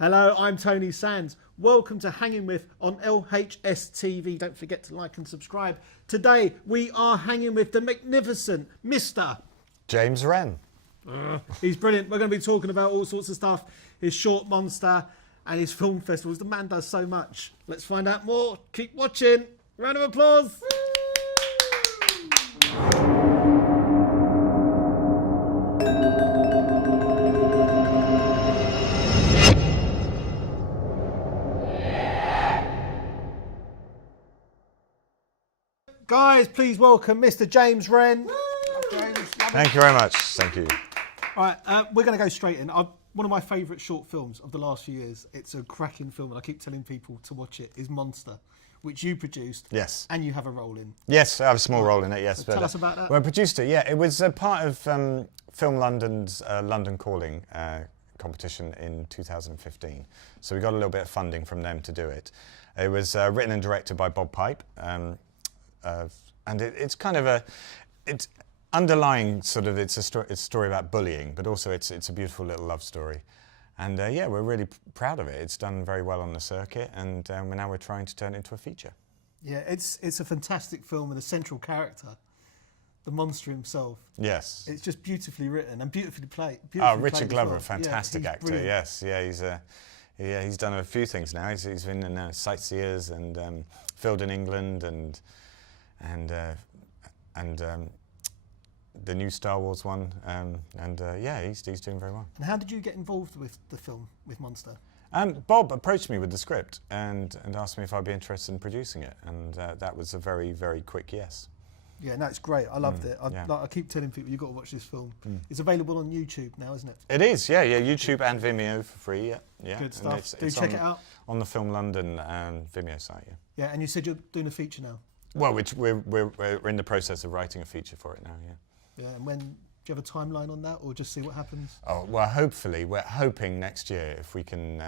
Hello, I'm Tony Sands. Welcome to Hanging With on LHS TV. Don't forget to like and subscribe. Today we are hanging with the magnificent Mr. James Wren. He's brilliant. We're going to be talking about all sorts of stuff. His short Monster and his film festivals. The man does so much. Let's find out more. Keep watching. Round of applause. Guys, please welcome Mr. James Wren. James, Thank you very much. Thank you. All right, we're going to go straight in. One of my favourite short films of the last few years, it's a cracking film and I keep telling people to watch it, is Monster, which you produced. Yes. And you have a role in. Yes, I have a small role in it, yes. So tell us about that. Well, I produced it, yeah. It was a part of Film London's London Calling competition in 2015. So we got a little bit of funding from them to do it. It was written and directed by Bob Pipe. And it's kind of it's underlying sort of, it's a story about bullying, but also it's a beautiful little love story. And yeah, we're really proud of it. It's done very well on the circuit, and now we're trying to turn it into a feature. Yeah, it's a fantastic film with a central character, the monster himself. Yes. It's just beautifully written and beautifully played. Richard Glover, a fantastic actor. Brilliant. Yes, yeah, he's done a few things now. He's been in Sightseers and Filled in England and the new Star Wars one, yeah, he's doing very well. And how did you get involved with the film, with Monster? Bob approached me with the script and asked me if I'd be interested in producing it, and that was a very, very quick yes. Yeah, no, it's great. I loved it. I keep telling people, you've got to watch this film. It's available on YouTube now, isn't it? It is, yeah, YouTube and Vimeo for free, yeah. Good stuff. It's check it out. On the Film London Vimeo site, yeah. Yeah, and you said you're doing a feature now. Well, we're in the process of writing a feature for it now, yeah. Yeah, and do you have a timeline on that, or just see what happens? Oh well, hopefully we're hoping next year if we can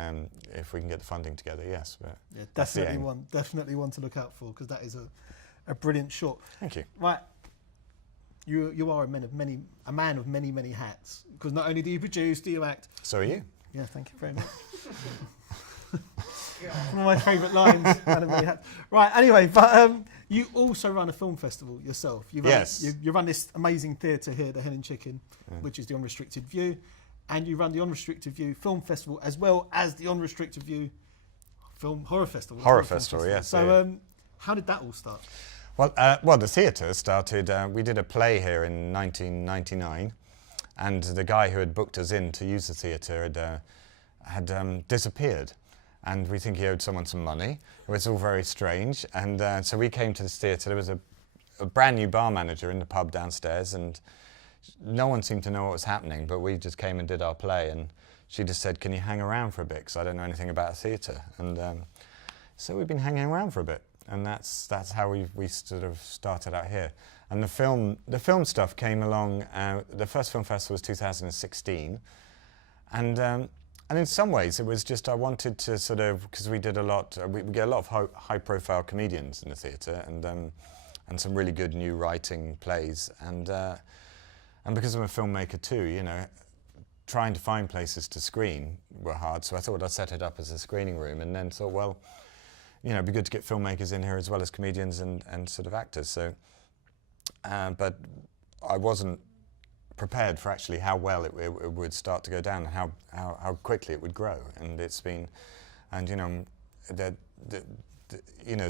get the funding together. Yes, but yeah, definitely one to look out for, because that is a brilliant short. Thank you. Right, you are a man of many hats, because not only do you produce, do you act. So are you. Yeah, thank you very much. One of my favourite lines. Man of many hats. Right, anyway, but you also run a film festival yourself. Yes. You run this amazing theatre here, the Hen and Chicken, which is the Unrestricted View, and you run the Unrestricted View Film Festival as well as the Unrestricted View Film Horror Festival. Horror Festival, yes. So, how did that all start? Well, the theatre started. We did a play here in 1999, and the guy who had booked us in to use the theatre had disappeared. And we think he owed someone some money. It was all very strange. And so we came to this theatre. There was a brand new bar manager in the pub downstairs, and no one seemed to know what was happening, but we just came and did our play. And she just said, "Can you hang around for a bit? Because I don't know anything about theatre." And so we've been hanging around for a bit. And that's how we sort of started out here. And the film stuff came along. The first film festival was 2016. And in some ways, it was just I wanted to sort of, because we did a lot, we get a lot of high-profile comedians in the theatre, and some really good new writing plays, and because I'm a filmmaker too, you know, trying to find places to screen were hard. So I thought I'd set it up as a screening room, and then thought, well, you know, it'd be good to get filmmakers in here as well as comedians and sort of actors. So, but I wasn't prepared for actually how well it would start to go down, and how quickly it would grow. And it's been, and you know, the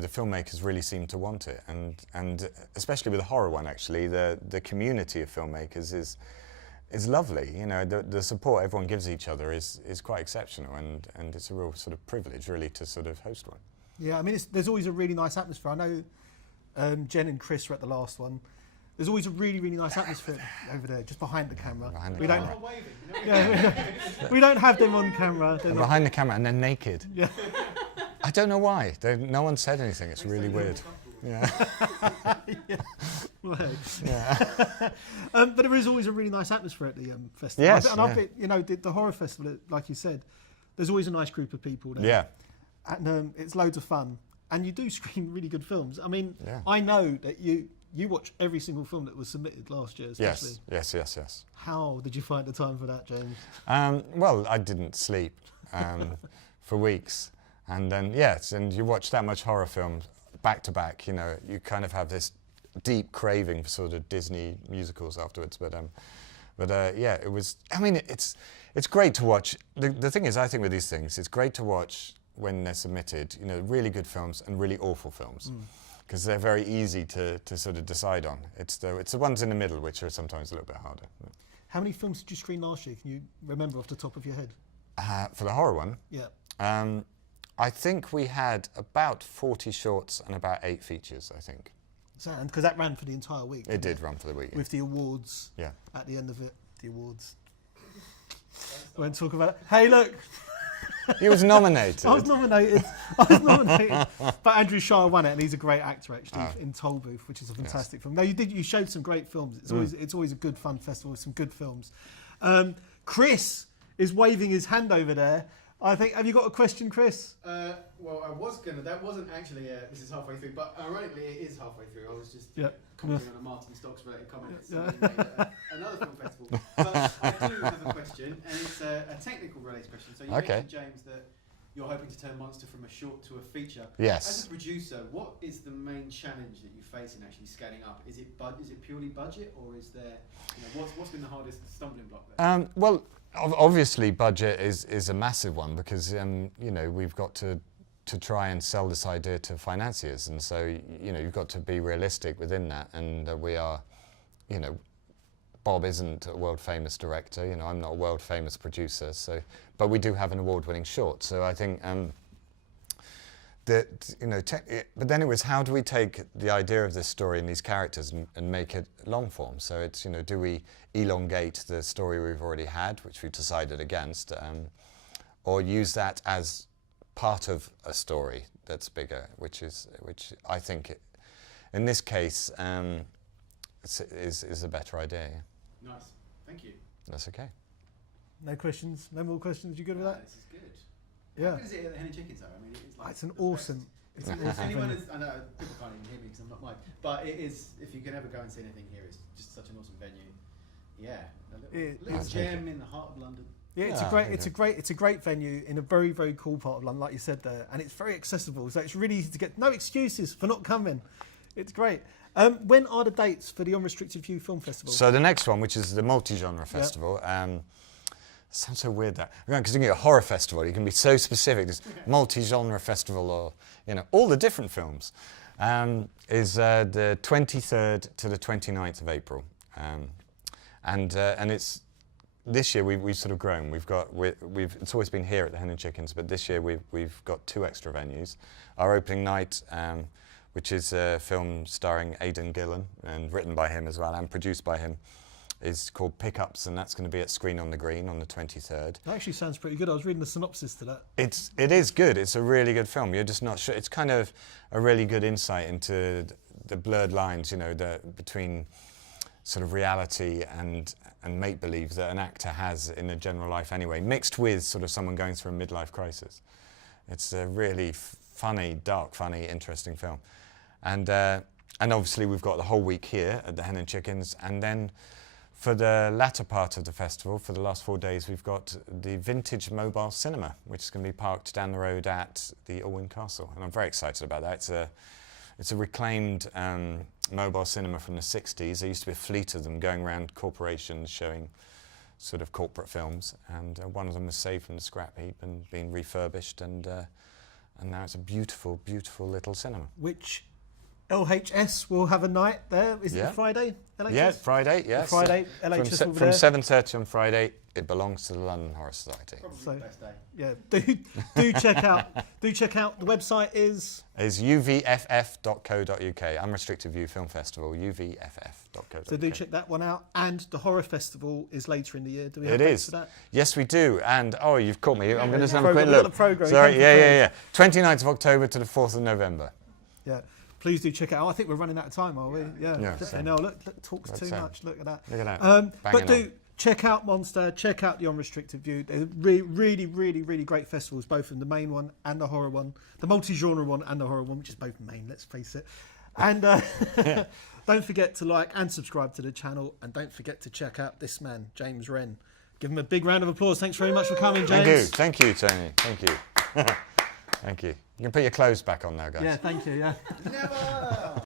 filmmakers really seem to want it, and especially with the horror one, actually, the community of filmmakers is lovely. You know, the support everyone gives each other is quite exceptional, and it's a real sort of privilege, really, to sort of host one. Yeah, I mean, there's always a really nice atmosphere. I know Jen and Chris were at the last one. There's always a really, really nice atmosphere over there, just behind the camera. We don't have them on camera. They're behind the camera, and they're naked. Yeah. I don't know why. No one said anything. It's really weird. Yeah. Yeah. But there is always a really nice atmosphere at the festival. Yes. And I've been, you know, the horror festival, like you said, there's always a nice group of people there. Yeah. And it's loads of fun. And you do screen really good films. I mean, yeah. I know that you watch every single film that was submitted last year, especially. Yes. How did you find the time for that, James? Well, I didn't sleep. for weeks. And then, yes, and you watch that much horror film back to back, you know, you kind of have this deep craving for sort of Disney musicals afterwards. But yeah, it was, I mean, it's great to watch. The thing is, I think with these things, it's great to watch when they're submitted, you know, really good films and really awful films. Because they're very easy to sort of decide on. It's the ones in the middle which are sometimes a little bit harder. How many films did you screen last year? Can you remember off the top of your head? For the horror one? Yeah. I think we had about 40 shorts and about 8 features, I think. And because that ran for the entire week. It did run for the week. Yeah. With the awards at the end of it. The awards. We won't talk about it. Hey, look! He was nominated. I was nominated. But Andrew Shire won it, and he's a great actor actually in Tollbooth, which is a fantastic film. No, you showed some great films. It's always a good fun festival with some good films. Chris is waving his hand over there. I think. Have you got a question, Chris? Well, I was gonna. That wasn't actually. This is halfway through, but ironically, it is halfway through. I was just commenting on a Martin Stocks related comment. Another film festival. But I do have a question, and it's a technical related question. So you mentioned, James, that you're hoping to turn Monster from a short to a feature. Yes. As a producer, what is the main challenge that you face in actually scaling up? Is it purely budget, or is there? You know, what's been the hardest stumbling block there? Well. Obviously, budget is a massive one because you know, we've got to try and sell this idea to financiers, and so you know, you've got to be realistic within that. And we are, you know, Bob isn't a world famous director. You know, I'm not a world famous producer. So, but we do have an award-winning short. So I think that, you know, but then it was, how do we take the idea of this story and these characters and make it long form? So it's, you know, do we elongate the story we've already had, which we decided against, or use that as part of a story that's bigger, which I think in this case is a better idea. Yeah. Nice, thank you. That's okay. No questions? No more questions? You good with that? This is good. Yeah. How good is it at the Hen and Chickens though? I mean, it's like It's an awesome. It's an awesome anyone venue. is, I know people can't even hear me because I'm not mic, but it is. If you can ever go and see anything here, it's just such an awesome venue. Yeah, a little gem in the heart of London. Yeah, it's a great venue in a very, very cool part of London, like you said there, and it's very accessible. So it's really easy to get. No excuses for not coming. It's great. When are the dates for the Unrestricted View Film Festival? So the next one, which is the multi-genre festival. Sounds so weird that, because you get a horror festival, you can be so specific. This multi-genre festival, or you know, all the different films, is the 23rd to the 29th of April, and it's this year we've sort of grown. We've it's always been here at the Hen and Chickens, but this year we've got 2 extra venues. Our opening night, which is a film starring Aidan Gillen and written by him as well and produced by him, is called Pickups, and that's going to be at Screen on the Green on the 23rd. That actually sounds pretty good. I was reading the synopsis to that. It is good. It's a really good film. You're just not sure. It's kind of a really good insight into the blurred lines, you know, between sort of reality and make-believe that an actor has in a general life anyway, mixed with sort of someone going through a midlife crisis. It's a really funny, dark, funny, interesting film. And obviously we've got the whole week here at the Hen and Chickens, and then for the latter part of the festival, for the last 4 days, we've got the Vintage Mobile Cinema, which is going to be parked down the road at the Alwyn Castle. And I'm very excited about that. It's a reclaimed mobile cinema from the 60s. There used to be a fleet of them going around corporations showing sort of corporate films. And one of them was saved from the scrap heap and been refurbished. And now it's a beautiful, beautiful little cinema. Which LHS will have a night there. Is it Friday? LHS? Yeah, Friday, yes. Friday, LHS will be from there. 7:30 on Friday, it belongs to the London Horror Society. Probably the best day. Yeah, do check out. Do check out. The website is uvff.co.uk. Unrestricted View Film Festival, uvff.co.uk. So do check that one out. And the horror festival is later in the year. Do we have It dates is. for that? Yes, we do. And you've caught me. I'm going to have a Program. quick look. We've got the program. Sorry, yeah. 29th of October to the 4th of November. Yeah. Please do check it out. I think we're running out of time, are we? Yeah. so- No, look, talks too much. Look at that. Look at that. But Banging do on. check out Monster. Check out the Unrestricted View. They're really, really great festivals, both in the main one and the horror one, the multi-genre one and the horror one, which is both main. Let's face it. And don't forget to like and subscribe to the channel, and don't forget to check out this man, James Wren. Give him a big round of applause. Thanks very much for coming, James. Thank you, Tony. Thank you. Thank you. You can put your clothes back on now, guys. Yeah, thank you. Yeah. Never.